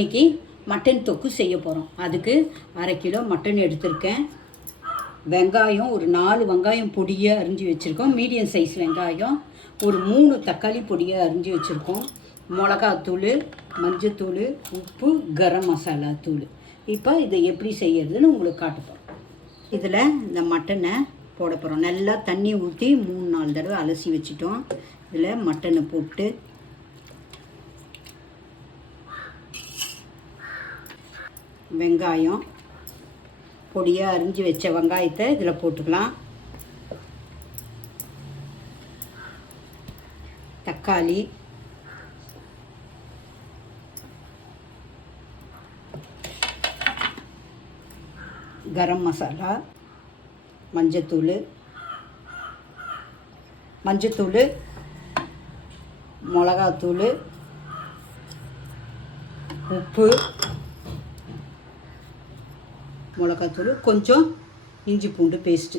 இன்றைக்கி மட்டன் தொக்கு செய்ய போகிறோம். அதுக்கு 1/2 கிலோ மட்டன் எடுத்திருக்கேன். வெங்காயம் ஒரு 4 வெங்காயம் பொடியாக அரிஞ்சு வச்சுருக்கோம். மீடியம் சைஸ் வெங்காயம். ஒரு 3 தக்காளி பொடியாக அரிஞ்சு வச்சுருக்கோம். மிளகாத்தூள், மஞ்சத்தூள், உப்பு, கரம் மசாலா தூள். இப்போ இதை எப்படி செய்யறதுன்னு உங்களுக்கு காட்ட போகிறோம். இதில் இந்த மட்டனை போட போகிறோம். நல்லா தண்ணி ஊற்றி 3-4 தடவை அலசி வச்சுட்டோம். இதில் மட்டனை போட்டு வெங்காயம் பொடியாக அரிஞ்சு வச்ச வெங்காயத்தை இதில் போட்டுக்கலாம். தக்காளி, கரம் மசாலா, மஞ்சத்தூள், மிளகாத்தூள், உப்பு, மிளகாத்தூள், கொஞ்சம் இஞ்சி பூண்டு பேஸ்ட்டு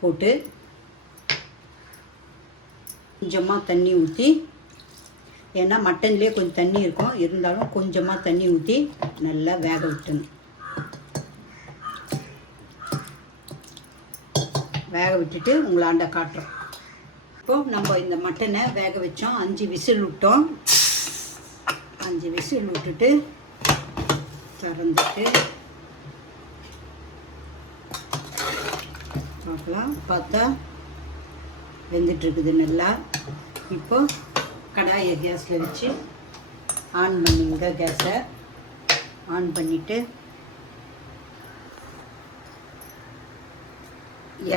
போட்டு கொஞ்சமாக தண்ணி ஊற்றி, ஏன்னா மட்டன்லேயே கொஞ்சம் தண்ணி இருக்கும், இருந்தாலும் கொஞ்சமாக தண்ணி ஊற்றி நல்லா வேக விட்டுணும். வேக விட்டுட்டு உங்களாண்ட காட்டுறோம். இப்போது நம்ம இந்த மட்டனை வேக வச்சோம். 5 விசில் விட்டோம். 5 விசில் விட்டுட்டு திறந்துட்டு பார்க்கலாம். பார்த்தா வெந்துட்டுருக்குது நல்லா. இப்போ கடாயை கேஸில் வச்சு ஆன் பண்ணிங்க. கேஸை ஆன் பண்ணிவிட்டு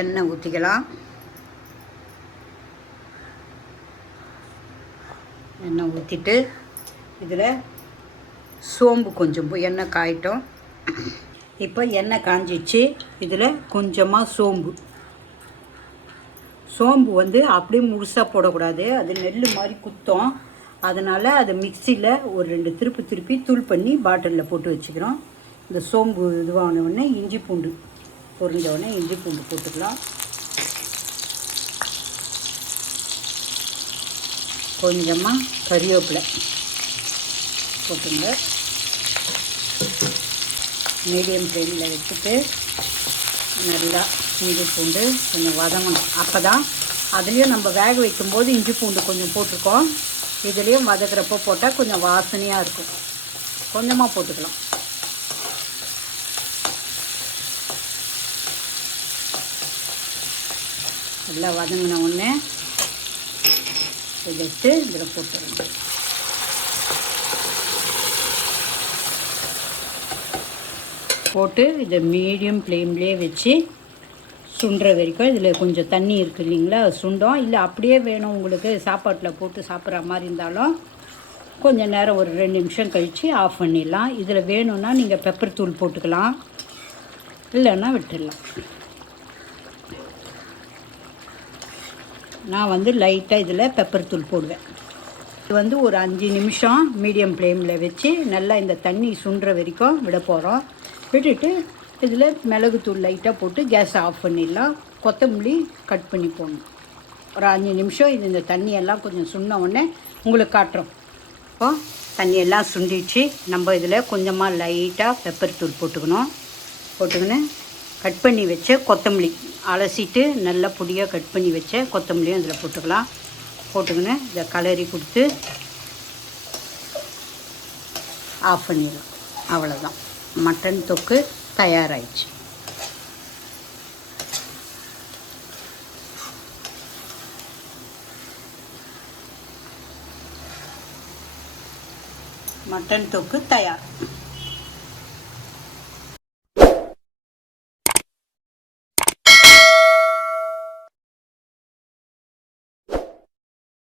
எண்ணெய் ஊற்றிக்கலாம். எண்ணெய் ஊற்றிட்டு இதில் சோம்பு கொஞ்சம் எண்ணெய் காயிட்டோம். இப்போ எண்ணெய் காஞ்சிச்சு. இதில் கொஞ்சமாக சோம்பு வந்து அப்படியே முழுசாக போடக்கூடாது, அது நெல் மாதிரி குத்தம். அதனால் அதை மிக்சியில் ஒரு 2 திருப்பி தூள் பண்ணி பாட்டிலில் போட்டு வச்சுக்கிறோம். இந்த சோம்பு இதுவான உடனே இஞ்சி பூண்டு பொரிஞ்ச உடனே இஞ்சி பூண்டு போட்டுக்கலாம். கொஞ்சமாக கறிவேப்பிலை போட்டுங்க. மீடியம் ஃப்ளேமில் வச்சுட்டு நல்லா இஞ்சி பூண்டு கொஞ்சம் வதங்கணும். அப்போ தான் அதுலேயும் நம்ம வேக வைக்கும்போது இஞ்சி பூண்டு கொஞ்சம் போட்டிருக்கோம். இதுலேயும் வதக்கிறப்போ போட்டால் கொஞ்சம் வாசனையாக இருக்கும். கொஞ்சமாக போட்டுக்கலாம். நல்லா வதங்கின உடனே இதை எடுத்து இதில் போட்டுருங்க. போட்டு இதை மீடியம் ஃப்ளேம்லேயே வச்சு சுண்டுற வரைக்கும். இதில் கொஞ்சம் தண்ணி இருக்குது இல்லைங்களா, சுண்டோம். இல்லை அப்படியே வேணும் உங்களுக்கு சாப்பாட்டில் போட்டு சாப்பிட்ற மாதிரி இருந்தாலும் கொஞ்சம் நேரம் ஒரு 2 நிமிஷம் கழித்து ஆஃப் பண்ணிடலாம். இதில் வேணும்னா நீங்கள் பெப்பர் தூள் போட்டுக்கலாம், இல்லைன்னா விட்டுடலாம். நான் வந்து லைட்டாக இதில் பெப்பர் தூள் போடுவேன். இது வந்து ஒரு 5 நிமிஷம் மீடியம் ஃப்ளேமில் வச்சு நல்லா இந்த தண்ணி சுண்டுற வரைக்கும் விட போகிறோம். விட்டுட்டு இதில் மிளகுத்தூள் லைட்டாக போட்டு கேஸை ஆஃப் பண்ணிடலாம். கொத்தமல்லி கட் பண்ணி போடணும். ஒரு 5 நிமிஷம் இது இந்த தண்ணியெல்லாம் கொஞ்சம் சுண்ட உடனே உங்களுக்கு காட்டுறோம். இப்போது தண்ணியெல்லாம் சுண்டிச்சு. நம்ம இதில் கொஞ்சமாக லைட்டாக பெப்பர் தூள் போட்டுக்கின்னு கட் பண்ணி வச்ச கொத்தமல்லி அலசிட்டு நல்லா பொடியாக கட் பண்ணி வச்ச கொத்தமல்லியும் இதில் போட்டுக்கின்னு இதை கலரி கொடுத்து ஆஃப் பண்ணிடலாம். அவ்வளோதான், மட்டன் தொக்கு தயாராகிடுச்சு. மட்டன் தொக்கு தயார்.